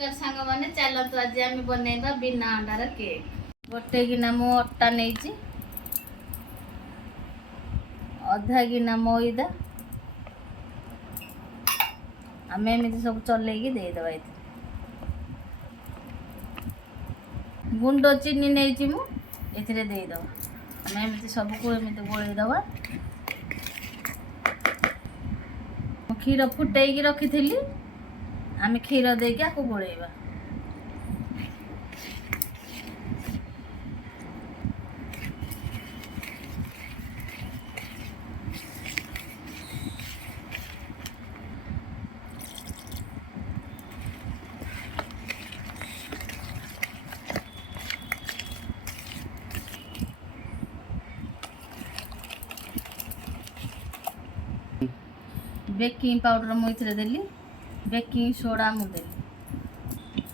नमस्कार सांग मैंने चलतु आज आम बनवा बिना अंडार केक गोटे गिना मु अटा नहीं अधा गिना मैदा आम एमती सब चलैकी देदेवा ये गुंड चीनी नहीं मुझे देदेव आम एमती सबको एमती गोलैदवा क्षीर फुटेकी रखी थी आम क्षीर देके आपको गोलैबा बेकिंग पाउडर मुझे देली बेकिंग सोडा मुझे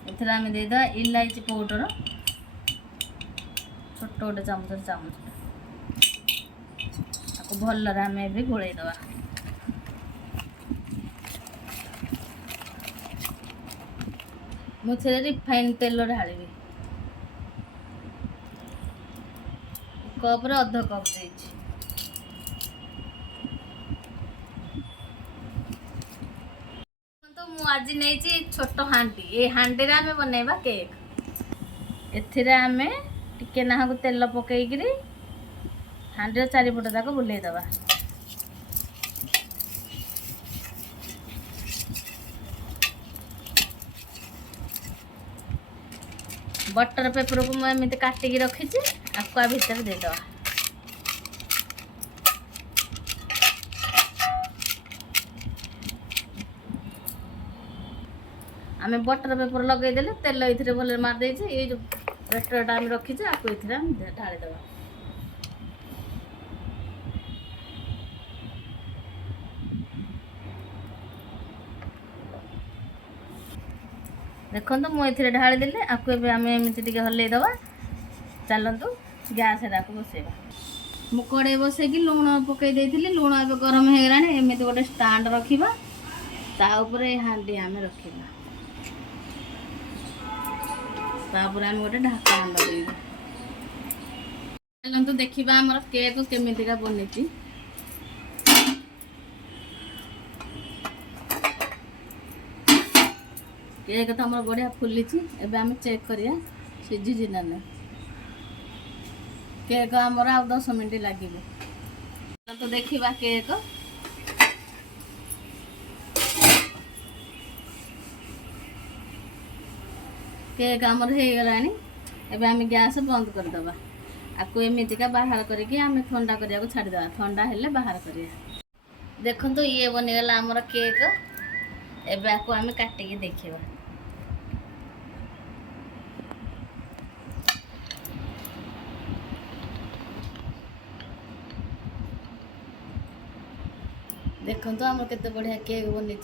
एथर आम देदा इलायची पाउडर छोट गोटे चामच आपको भल आम भी गोलैदवा मुझे रिफाइन तेल ढाली कप अध कप दे आज नहीं छोट हांडी ये हांडी आम बनवा केक एथिरे आम टिके ना तेल पकईकि हांडी चारिपट तक बुलेदवा बटर पेपर को मुझे काटिकी रखी आपको भितर देदवा आम बटर पेपर लगेदेले तेल ये भले मारदे ये जो बेटरटा आम रखीचे आपको ये ढालीदवा देखो मुझे ढाली देले आपको आम एमती हल्लैदवा चलतु गैस बसैबा मु कड़े बसैकी लुण पकई देती लुण ए गरम हो गला एमती गोटे स्टाण्ड रखा ताऊपर हांडी आम रखा तापर आम गोटे ढाकण लगे चलतु देखा आमर केक केमितिका बनी केक तो आम बढ़िया फुली एबे आम चेक करिया सिझी ना ना केक आमर आ 10 मिनट लगे तो देखा केक केक आमर हो गला एबे आम गैस बंद करदे आपको एमतीका बाहर करके आम ठंडा करिया को छाड़ीदा ठंडा हेले बाहर करिया देखो तो ये बनीगला आमर केक एबे आपको आम काटिकी देखा देखो तो आम केते बढ़िया केक बनी